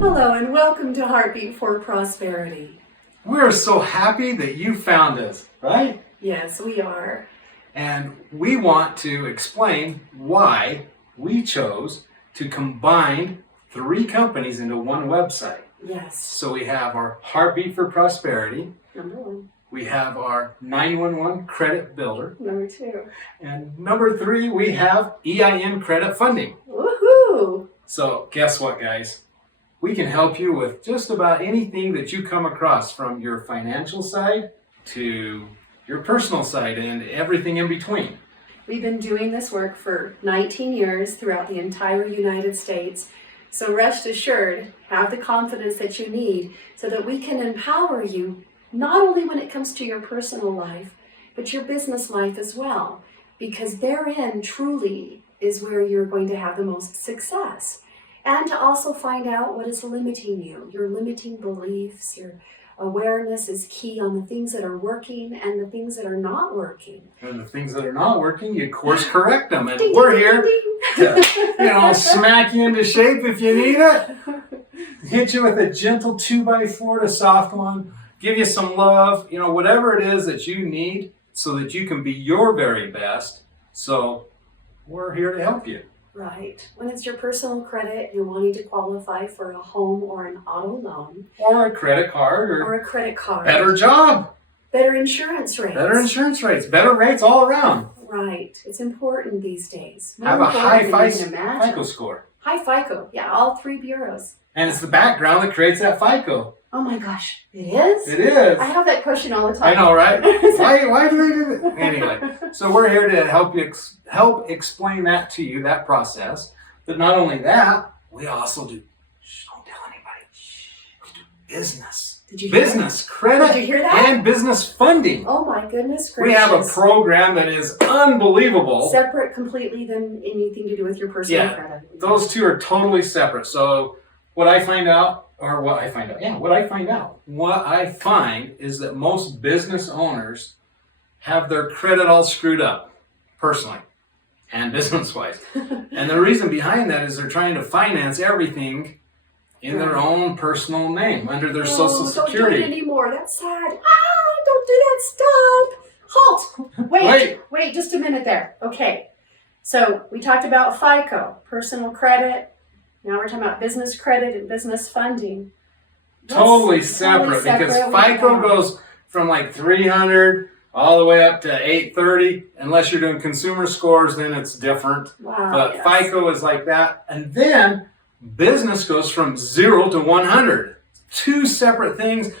Hello and welcome to Heartbeat for Prosperity. We're so happy that you found us, right? Yes, we are. And we want to explain why we chose to combine 3 companies into one website. Yes. So we have our Heartbeat for Prosperity, Number 1. we have our 911 Credit Builder, Number 2. and number 3, we have EIN Credit Funding. Woohoo! So guess what, guys? We can help you with just about anything that you come across, from your financial side to your personal side and everything in between. We've been doing this work for 19 years throughout the entire United States. So rest assured, have the confidence that you need so that we can empower you not only when it comes to your personal life, but your business life as well. Because therein truly is where you're going to have the most success. And to also find out what is limiting you, your limiting beliefs, your awareness is key on the things that are working and the things that are not working. And the things that are not working, you course correct them. And Ding, we're ding, here ding, to, smack you into shape if you need it. Hit you with a gentle 2x4 to soft one. Give you some love, whatever it is that you need so that you can be your very best. So we're here to help you. Right. When it's your personal credit, you're wanting to qualify for a home or an auto loan. Or a credit card Or a credit card. better job. Better insurance rates. Better insurance rates. Better rates all around. Right. It's important these days. More Have a high important than you can imagine. FICO score. High FICO. Yeah, all 3 bureaus. And it's the background that creates that FICO. Oh my gosh. It is? It is. I have that question all the I time. know, right? Why do they do that? Anyway, so we're here to help you help explain that to you, that process. But not only that, we also do, don't tell anybody, we do business. Did you hear Business, credit, Did you hear that? and business funding. Oh my goodness We gracious. have a program that is unbelievable. Separate completely than anything to do with your personal Yeah. credit. Those two are totally separate. So what I find is that most business owners have their credit all screwed up, personally and business-wise. And the reason behind that is they're trying to finance everything in their own personal name, under their Social Security. Don't do it anymore. That's sad. Don't do that. Stop. Halt. Wait, just a minute there. Okay. So we talked about FICO, personal credit. Now we're talking about business credit and business funding. Totally separate, because FICO goes from like 300 all the way up to 830. Unless you're doing consumer scores, then it's different. Wow, But yes. FICO is like that. And then business goes from 0 to 100. 2 separate things,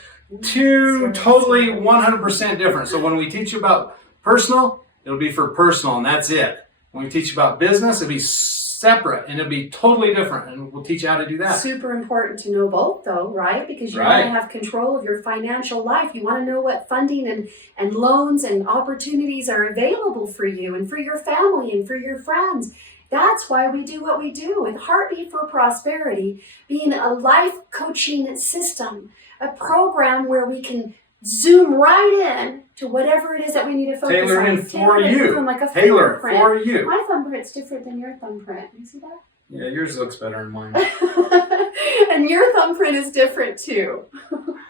2 totally 100% different. So when we teach you about personal, it'll be for personal, and that's it. When we teach you about business, it'll be separate, and it'll be totally different, and we'll teach you how to do that. Super important to know both, though, right? Because you want to have control of your financial life. You want to know what funding and loans and opportunities are available for you and for your family and for your friends. That's why we do what we do with Heartbeat for Prosperity, being a life coaching system, a program where we can zoom right in to whatever it is that we need to focus on. Tailor in for you. Like a Tailor thumbprint. for you. My thumbprint's different than your thumbprint. You see that? Yeah, yours looks better than mine. And your thumbprint is different too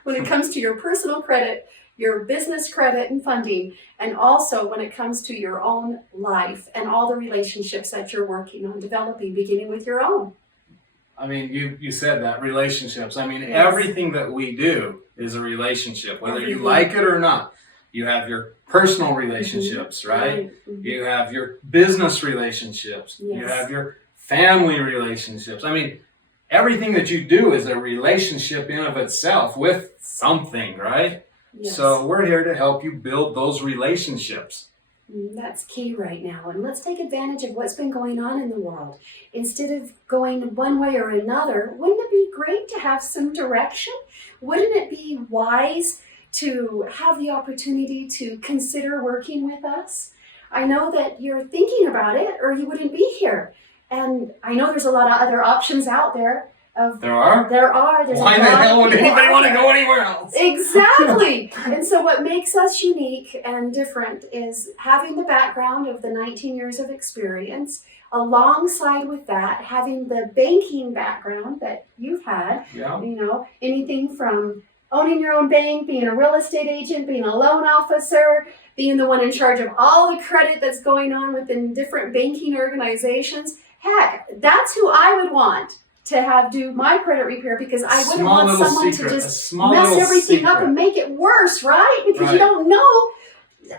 when it comes to your personal credit, your business credit and funding, and also when it comes to your own life and all the relationships that you're working on developing, beginning with your own. I mean, you said that, relationships. I mean, Yes. everything that we do is a relationship, whether you Everything. like it or not. You have your personal relationships, right? Mhm. You have your business relationships. You Yes. have your family relationships. I mean, everything that you do is a relationship in of itself with something, right? Yes. So we're here to help you build those relationships. That's key right now. And let's take advantage of what's been going on in the world. Instead of going one way or another, wouldn't it be great to have some direction? Wouldn't it be wise to have the opportunity to consider working with us? I know that you're thinking about it or you wouldn't be here. And I know there's a lot of other options out there. There are? There's Why the hell would anybody want to go anywhere else? Exactly. And so what makes us unique and different is having the background of the 19 years of experience, alongside with that, having the banking background that you've had, Yeah. you know, anything from owning your own bank, being a real estate agent, being a loan officer, being the one in charge of all the credit that's going on within different banking organizations. Heck, that's who I would want to have do my credit repair, because I wouldn't Small want little someone secret, to a just small mess little everything up secret. and make it worse, right? Because Right. you don't know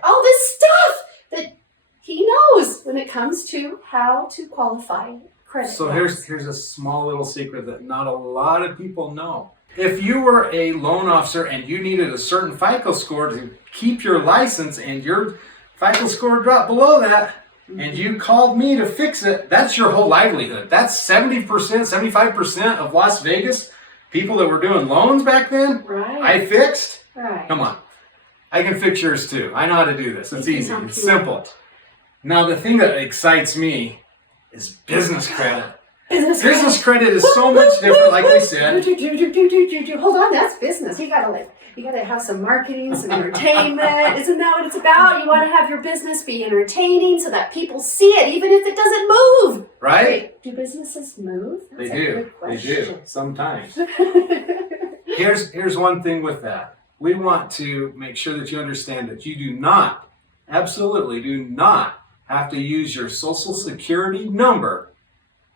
all this stuff that he knows when it comes to how to qualify credit. So loans. here's a small little secret that not a lot of people know. If you were a loan officer and you needed a certain FICO score to keep your license and your FICO score dropped below that, and you called me to fix it, that's your whole livelihood. That's 70%, 75% of Las Vegas people that were doing loans back then, Right. I fixed. Right. Come on. I can fix yours too. I know how to do this. It's We can easy. help It's you simple. out. Now, the thing that excites me is business credit. Business Business credit is so much different, like we said. Hold on, that's business. You gotta have some marketing, some entertainment. Isn't that what it's about? You want to have your business be entertaining so that people see it, even if it doesn't move. Right? Wait, do businesses move? They That's a do. good They do. question. Sometimes. Here's one thing with that. We want to make sure that you understand that you do not, absolutely do not, have to use your social security number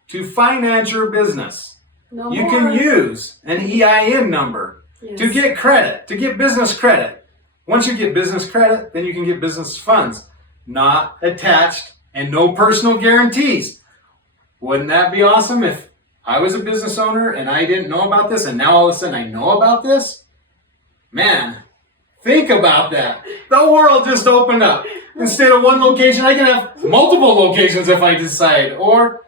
to finance your business. No You more. can use an EIN number Yes. to get credit, to get business credit. Once you get business credit, then you can get business funds, not attached and no personal guarantees. Wouldn't that be awesome if I was a business owner and I didn't know about this and now all of a sudden I know about this? Man, think about that. The world just opened up. Instead of one location, I can have multiple locations if I decide, or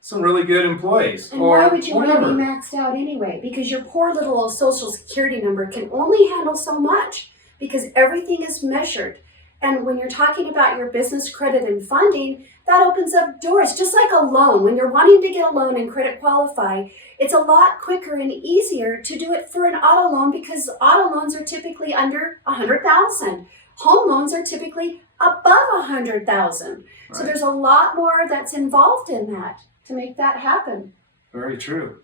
some really good employees, And or why would you whatever. want to be maxed out anyway? Because your poor little social security number can only handle so much, because everything is measured. And when you're talking about your business credit and funding, that opens up doors. Just like a loan, when you're wanting to get a loan and credit qualify, it's a lot quicker and easier to do it for an auto loan, because auto loans are typically under $100,000. Home loans are typically above $100,000. So Right. there's a lot more that's involved in that to make that happen. Very true.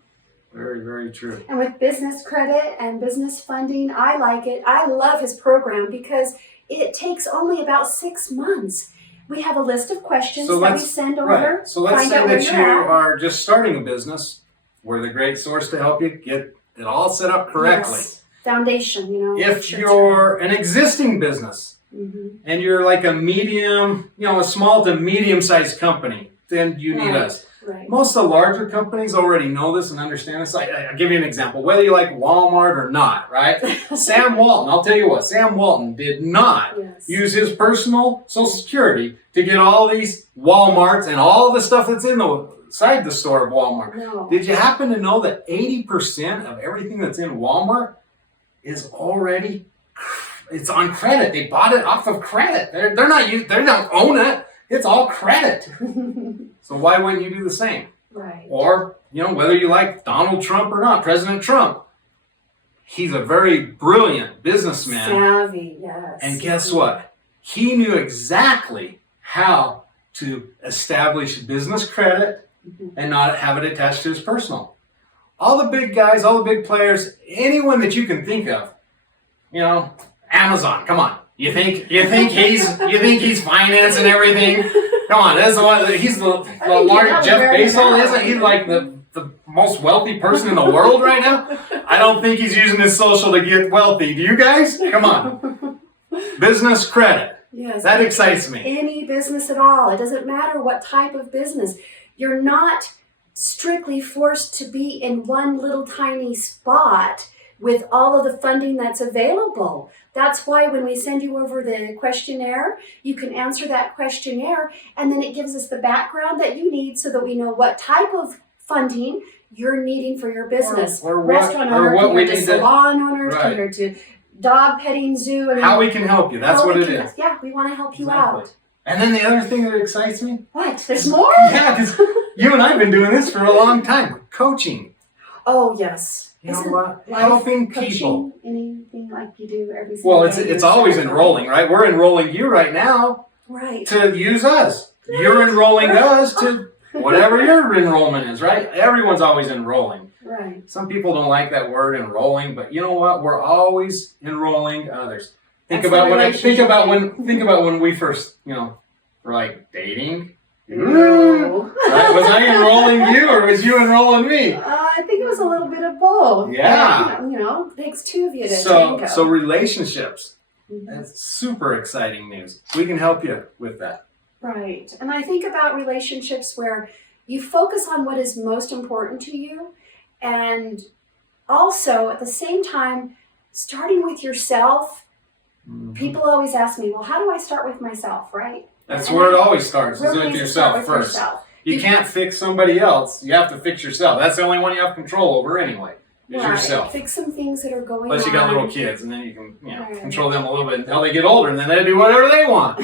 Very, very true. And with business credit and business funding, I like it. I love his program because it takes only about 6 months. We have a list of questions So that we let's- send over. Right. So let's find say out where that you you're at. are just starting a business. We're the great source to help you get it all set up correctly. Yes. Foundation, you know. If church. you're an existing business Mhm. and you're like a medium, a small to medium-sized company, then you need Right. us. Right. Most of the larger companies already know this and understand this. I'll give you an example, whether you like Walmart or not, right? Sam Walton, I'll tell you what, Sam Walton did not Yes. use his personal social security to get all these Walmarts and all the stuff that's inside the store of Walmart. No. Did you happen to know that 80% of everything that's in Walmart is already, it's on credit? They bought it off of credit. They don't own it. It's all credit. So why wouldn't you do the same? Right. Or, whether you like Donald Trump or not, President Trump, he's a very brilliant businessman. Savvy, yes. And guess what? He knew exactly how to establish business credit Mhm. and not have it attached to his personal. All the big guys, all the big players, anyone that you can think of, Amazon, come on. You think he's financing everything? Come on, that's the one. He's the think large you're Jeff very Bezos, now. isn't he? Like the most wealthy person in the world right now. I don't think he's using his social to get wealthy. Do you guys? Come on, business credit. Yes. That excites me. Any business at all. It doesn't matter what type of business. You're not strictly forced to be in one little tiny spot with all of the funding that's available. That's why when we send you over the questionnaire, you can answer that questionnaire, and then it gives us the background that you need so that we know what type of funding you're needing for your business. Or what- Restaurant or owner what we compared to need to- salon owners Right. compared to dog petting zoo. How we can help you. That's how what we it can- is. Yeah, we want to help you Exactly. out. And then the other thing that excites me. What? There's more? Yeah, because you and I have been doing this for a long time. Coaching. Oh, yes. You know Isn't what? life Helping coaching people. anything like you do every single Well, day? it's always enrolling, right? We're enrolling you right now Right. to use us. You're enrolling us to whatever your enrollment is, right? Everyone's always enrolling. Right. Some people don't like that word enrolling, but you know what? We're always enrolling others. Think about when we first, were like dating. No. Right? Was I enrolling you or was you enrolling me? I think it was a little bit of both. Yeah. It takes two of you to tango. So relationships. Mhm. That's super exciting news. We can help you with that. Right. And I think about relationships where you focus on what is most important to you, and also at the same time, starting with yourself. Mhm. People always ask me, well, how do I start with myself, right? That's And where it I always starts, is really with need to yourself start with first. yourself. You can't fix somebody else. You have to fix yourself. That's the only one you have control over anyway, is Right. yourself. Fix some things that are going Unless you got on. little kids, and then you can Right. control them a little bit until they get older, and then they do whatever they want.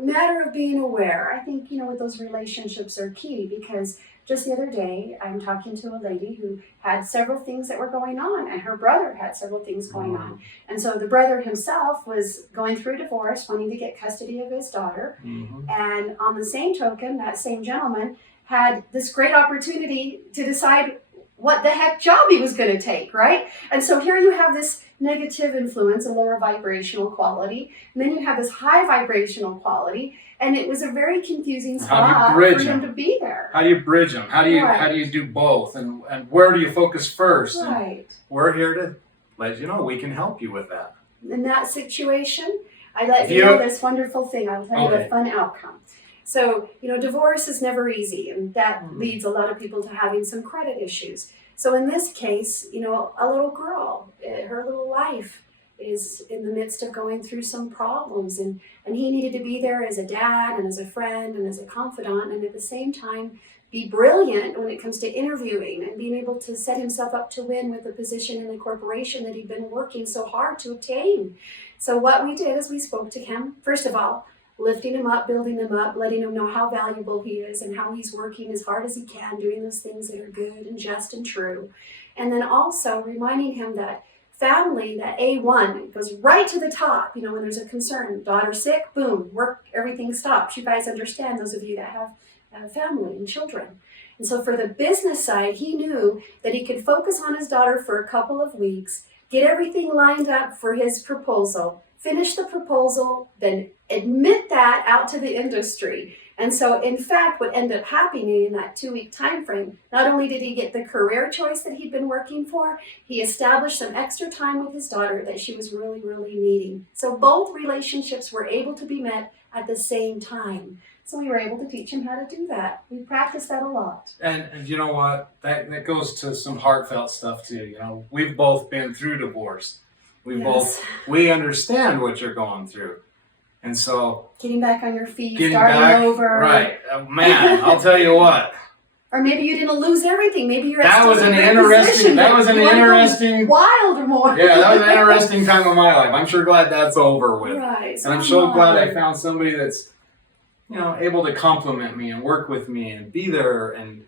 Matter of being aware. I think, with those relationships are key, because just the other day, I'm talking to a lady who had several things that were going on, and her brother had several things going on. And so the brother himself was going through divorce, wanting to get custody of his daughter. Mhm. And on the same token, that same gentleman had this great opportunity to decide what the heck job he was going to take, right? And so here you have this negative influence, a lower vibrational quality, and then you have this high vibrational quality, and it was a very confusing How do you spot bridge for him them? to be there. How do you bridge them? How do you Right. do both? And where do you focus first? And Right. we're here to let you know we can help you with that. In that situation, I let If you you- know this wonderful thing. I'll tell you Okay. a fun outcome. So, divorce is never easy, and that Mhm. leads a lot of people to having some credit issues. So in this case, a little girl, her little life is in the midst of going through some problems, and he needed to be there as a dad and as a friend and as a confidant, and at the same time be brilliant when it comes to interviewing and being able to set himself up to win with the position in the corporation that he'd been working so hard to obtain. So what we did is we spoke to him, first of all, lifting him up, building him up, letting him know how valuable he is and how he's working as hard as he can, doing those things that are good and just and true. And then also reminding him that family, that A1, goes right to the top, when there's a concern. Daughter sick, boom, work, everything stops. You guys understand, those of you that have family and children. And so for the business side, he knew that he could focus on his daughter for a couple of weeks, get everything lined up for his proposal, finish the proposal, then admit that out to the industry. And so, in fact, what ended up happening in that 2-week time frame, not only did he get the career choice that he'd been working for, he established some extra time with his daughter that she was really, really needing. So both relationships were able to be met at the same time. So we were able to teach him how to do that. We practiced that a lot. And you know what? That goes to some heartfelt stuff too. We've both been through divorce. Yes. We understand what you're going through. And so Getting back on your feet, getting starting back, over. right? Man, I'll tell you what. Or maybe you didn't lose everything. Maybe you're That still was in an a good interesting. position, That but was an you wanna go interesting. wild or more. Yeah, that was an interesting time of my life. I'm sure glad that's over with. Right. And I'm so glad I found somebody that's, able to compliment me and work with me and be there and,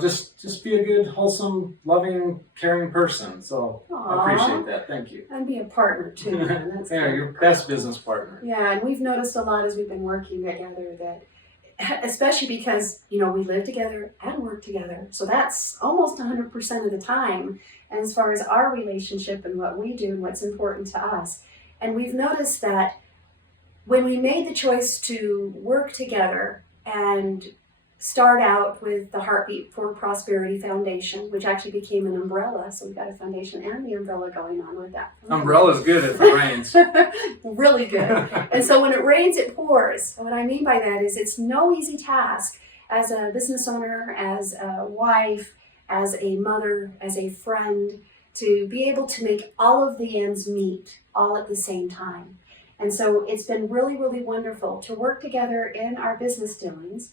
just be a good, wholesome, loving, caring person. So I appreciate that. Thank you. And be a partner too. Man. That's Yeah, cool. your best business partner. Yeah, and we've noticed a lot as we've been working together that, especially because, we live together and work together. So that's almost 100% of the time. And as far as our relationship and what we do and what's important to us. And we've noticed that when we made the choice to work together and start out with the Heartbeat for Prosperity Foundation, which actually became an umbrella. So we've got a foundation and the umbrella going on with that. Umbrella's good if it rains. Really good. And so when it rains, it pours. And what I mean by that is it's no easy task as a business owner, as a wife, as a mother, as a friend, to be able to make all of the ends meet all at the same time. And so it's been really, really wonderful to work together in our business dealings,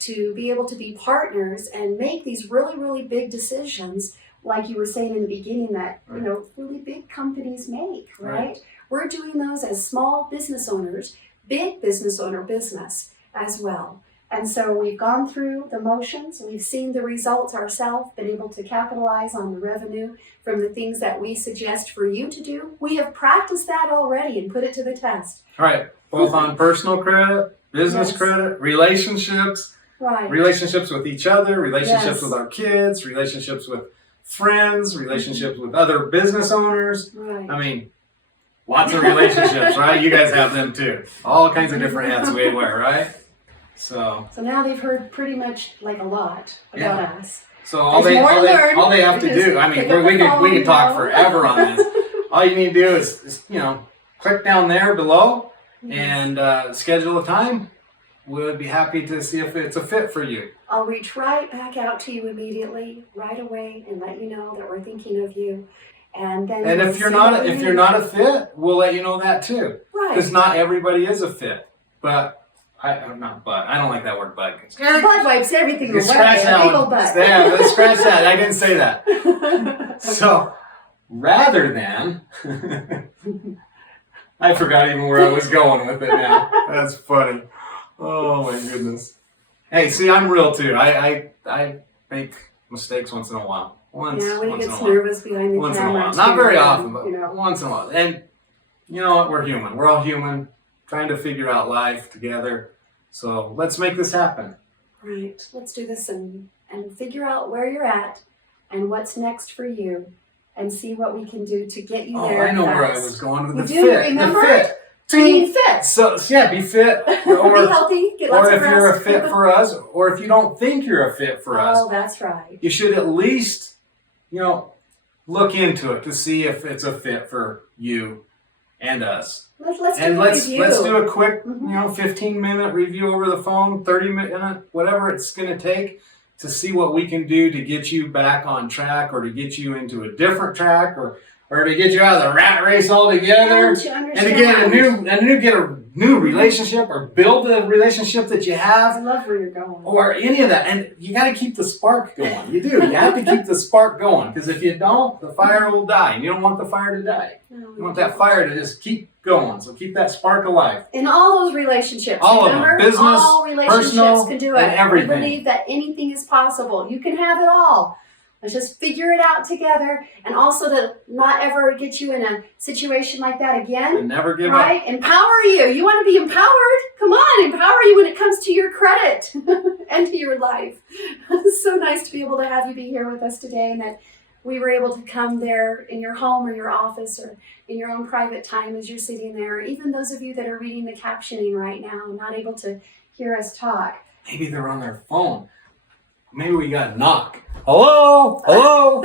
to be able to be partners and make these really, really big decisions, like you were saying in the beginning, that, really big companies make, right? We're doing those as small business owners, big business owner business as well. And so we've gone through the motions, we've seen the results ourselves, been able to capitalize on the revenue from the things that we suggest for you to do. We have practiced that already and put it to the test. Right. Both on personal credit, business Yes. credit, relationships. Right. Relationships with each other, relationships Yes. with our kids, relationships with friends, relationships with other business owners. Right. I mean, lots of relationships, right? You guys have them too. All kinds of different hats we wear, right? So now they've heard pretty much like a lot about us. So all There's they more to learn. all they have to Just do, I mean, pick up we the could phone, talk you know. forever on this. All you need to do is click down there below and schedule a time. We would be happy to see if it's a fit for you. I'll reach right back out to you immediately, right away, and let you know that we're thinking of you. And then And if you're not a fit, we'll let you know that too. right, Because not everybody is a fit. But I don't like that word, but butt wipes everything away. scratch that Big ol' one. butt. Yeah, let's scratch that. I didn't say that. So rather than I forgot even where I was going with it now. That's funny. Oh my goodness. Hey, see, I'm real too. I make mistakes once in a while. When he once gets in a while. nervous behind the Once in a camera. while. Not too, very often, but you know. once in a while. And you know what? We're human. We're all human, trying to figure out life together. So let's make this happen. Right. Let's do this and figure out where you're at and what's next for you and see what we can do to get you Oh, there. I know where I fast. was going with You the do? fit. Remember? The fit. Being fit. So yeah, be fit. Be healthy. Get lots Or of if you're a rest. fit for us, or if you don't think you're a fit for us, Oh, that's right. you should at least, look into it to see if it's a fit for you and us. Let's do And a let's review. do a quick, Mhm. 15-minute review over the phone, 30-minute, whatever it's going to take to see what we can do to get you back on track or to get you into a different track or to get you out of the rat race altogether. Don't you And to understand? get a new relationship or build a relationship that you I have love where you're going. or any of that. And you got to keep the spark going. You do. You have to keep the spark going because if you don't, the fire will die. And you don't want the fire to die. No, You want that fire to just keep going. So keep that spark alive. In all those relationships, All of them. remember? Business, all relationships personal, can do it. and everything. We believe that anything is possible. You can have it all. Let's just figure it out together, and also to not ever get you in a situation like that again. And never give up. Right? Empower you. You want to be empowered? Come on, empower you when it comes to your credit and to your life. It's so nice to be able to have you be here with us today, and that we were able to come there in your home or your office or in your own private time as you're sitting there. Even those of you that are reading the captioning right now and not able to hear us talk. Maybe they're on their phone. Maybe we got a knock. Hello? Hello?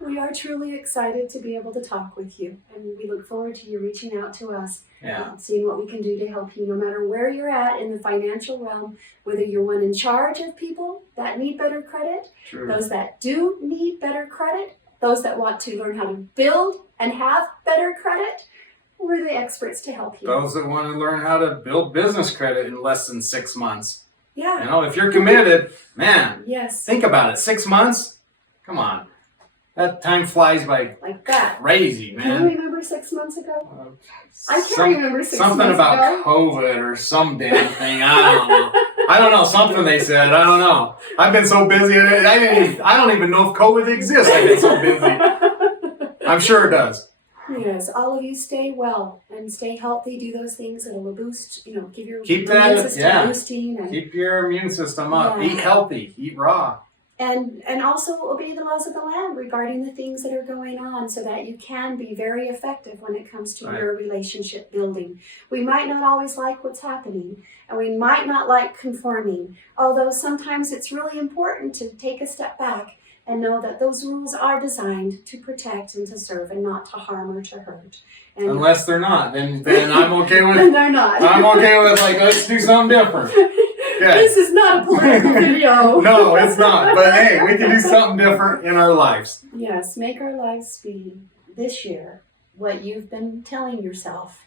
We are truly excited to be able to talk with you, and we look forward to you reaching out to us. Yeah. Seeing what we can do to help you no matter where you're at in the financial realm, whether you're one in charge of people that need better credit, True. those that do need better credit, those that want to learn how to build and have better credit, we're the experts to help you. Those that want to learn how to build business credit in less than 6 months. Yeah. If you're committed, man, Yes. think about it. 6 months? Come on. That time flies by Like that. crazy, Can you man. remember 6 months ago? I can't remember 6 Something months about ago. COVID or some damn thing. I don't know. I don't know. Something they said. I don't know. I've been so busy. I don't even know if COVID exists. I've been so busy. I'm sure it does. Yes, all of you stay well and stay healthy. Do those things that will boost, give your Keep immune that- system yeah. boosting and Keep your immune system up. Yeah. Eat healthy. Eat raw. and also obey the laws of the land regarding the things that are going on so that you can be very effective when it comes to Right. your relationship building. We might not always like what's happening and we might not like conforming, although sometimes it's really important to take a step back and know that those rules are designed to protect and to serve and not to harm or to hurt. And Unless they're not, then I'm okay with. and they're not. I'm okay with let's do something different. This is not a political video. No, it's not. But hey, we can do something different in our lives. Yes, make our lives be this year what you've been telling yourself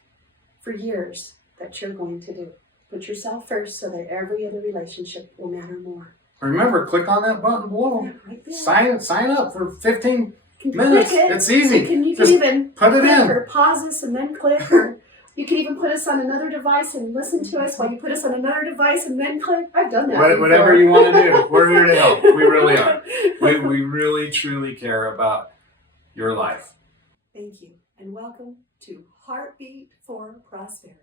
for years that you're going to do. Put yourself first so that every other relationship will matter more. Remember, click on that button below. Right there. Sign up for 15 You can minutes. click it. It's easy. You can Just even put it click in. or pause us and then click, or you can even put us on another device and listen to us while you put us on another device and then click. I've done that. Whatever before. you want to do. We're here to help. We really are. We really, truly care about your life. Thank you, and welcome to Heartbeat for Prosperity.